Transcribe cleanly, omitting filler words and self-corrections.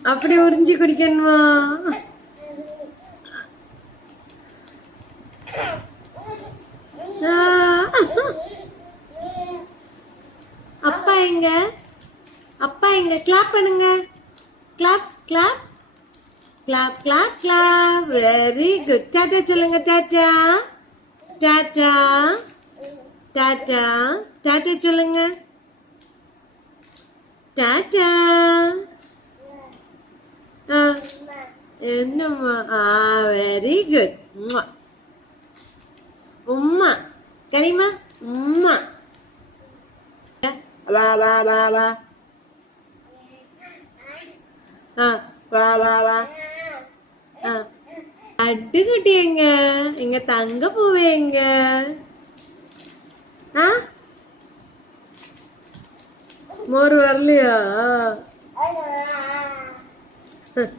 அப்படி உறிஞ்சி குடிக்கணுமா? அப்பா எங்க? அப்பா எங்க? கிளாப் பண்ணுங்க. Clap clap clap clap clap. Very good. Tata சொல்லுங்க. டாடா டாடா டாடா டாடா சொல்லுங்க. டாடா. என்னம்மா? Very good. உம்மா கரிமா. உம்மா. வா வா வா வா. வா வா வா. அட்டுக்குட்டி எங்க? எங்க தங்க பூவே எங்க? மோர் வரலையா?